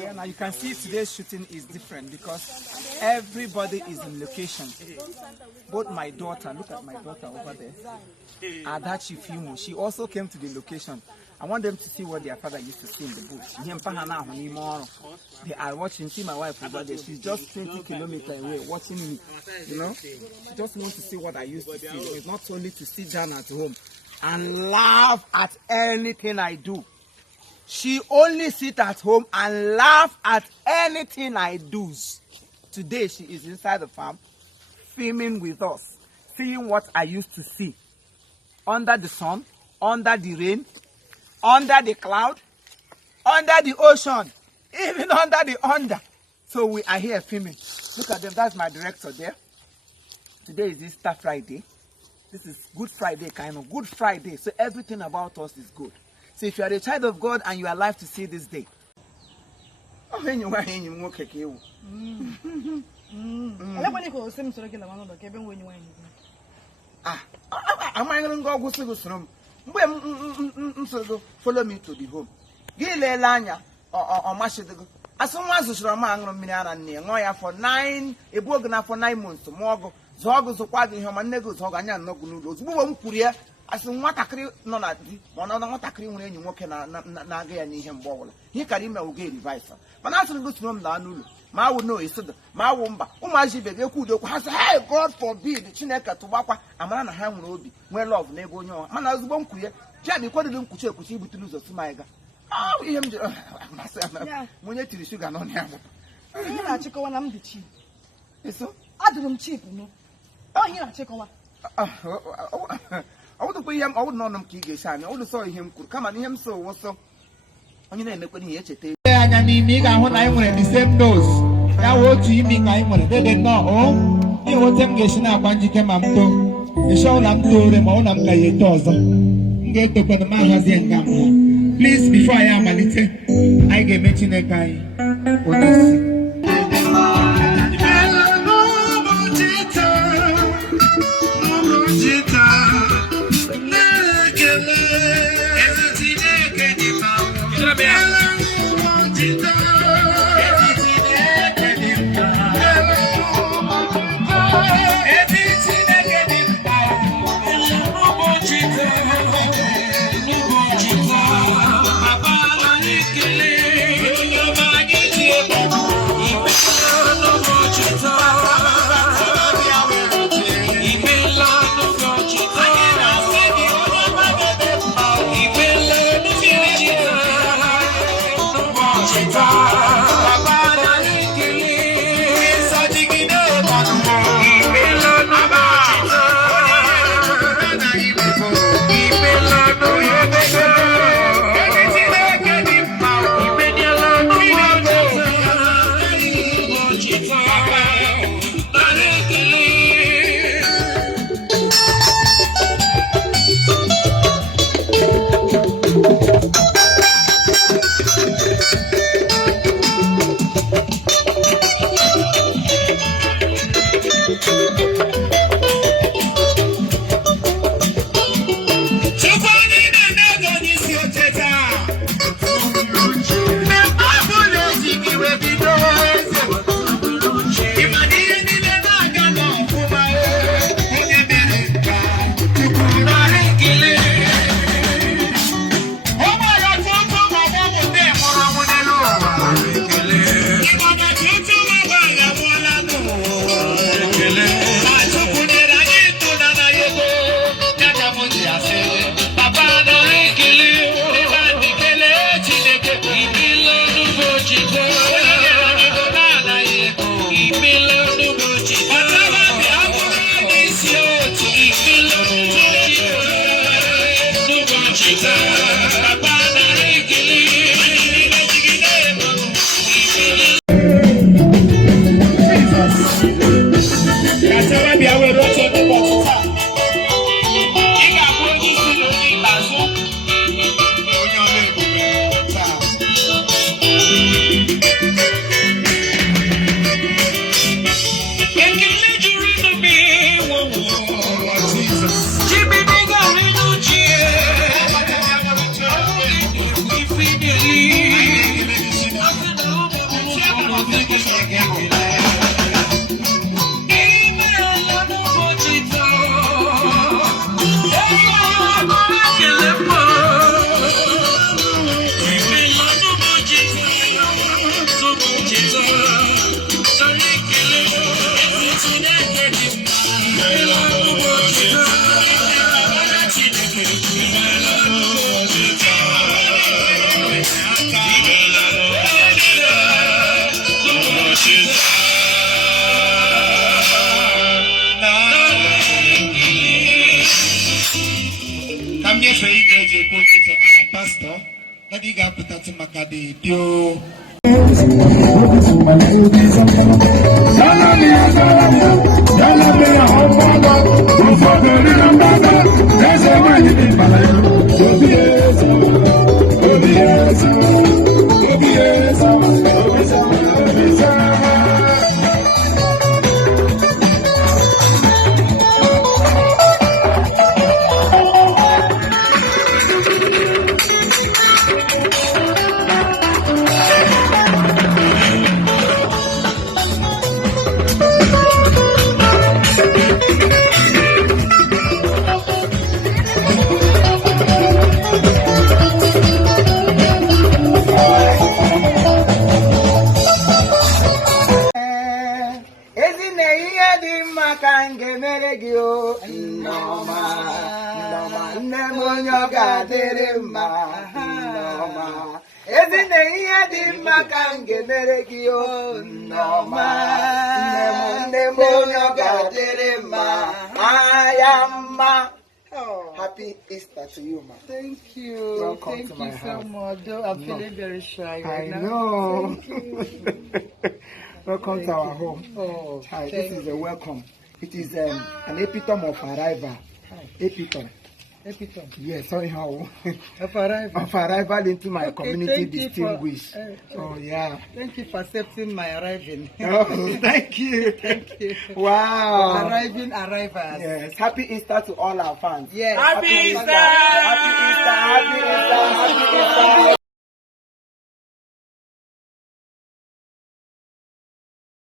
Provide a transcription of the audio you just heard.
Yeah, now you can see today's shooting is different because everybody is in location. Both my daughter, look at my daughter over there, Adachi Fimu, she also came to the location. I want them to see what their father used to see in the bush. They are watching, see my wife over there, she's just 20 kilometers away watching me, you know. She just wants to see what I used to see. It's not only to sit down at home and laugh at anything I do. She only sits at home and laugh at anything I do. Today she is inside the farm, filming with us, seeing what I used to see. Under the sun, under the rain, under the cloud, under the ocean, even under the under. So we are here filming. Look at them, that's my director there. Today is Easter Friday. This is Good Friday, kind of Good Friday. So everything about us is good. So if you are a child of God and you are alive to see this day. Follow me to the home. As soon as you are for 9 months tomorrow. Zogo so quite in human negos, Hoganya, no good. We won't put here. As soon what a crew, none at the one other what a crew when you walk in Naga and him ball. He can email gay device. But as soon as you know, Ma would know is the Ma Wumba, Umaji, they could have, hey, God forbid, the Chineka to Wapa, a man a hand will be well loved, neighbor, no, man, I was born queer. Jabby, what did you could see to lose of my guy? Oh, him, when you to the sugar on him. I check on I'm the cheap. So I do them cheap, no. Oh, yeah, check on. I would pay him, I would not know Kigashan. I would saw him could come and him so was so. On your name, when he ate it. And when I went the same dose. Now, what do you mean? I want to let know. You will take a snap and you came up to the show. I'm to them on a play a dozen. Get to the man. Please, before I am a little, I gave mention a guy. What is it? pastor. Nadiga putati makadi dio. Happy Easter to you, ma. Thank you. Welcome Thank to you my so house. much. Though I'm feeling very shy right now. I know. Thank you. Welcome to our home. Oh, Hi, this is a welcome. It is an epitome of arrival. Epitome. Epitome. Yes, sorry how. Of arrival. Of arrival into my community thank you distinguished. for, Oh, yeah. Thank you for accepting my arriving. Oh, thank you. Thank you. Wow. Arrivals. Yes. Happy Easter to all our fans. Yes. Happy Easter. Happy Easter. Happy Easter. Happy Easter. Happy Easter.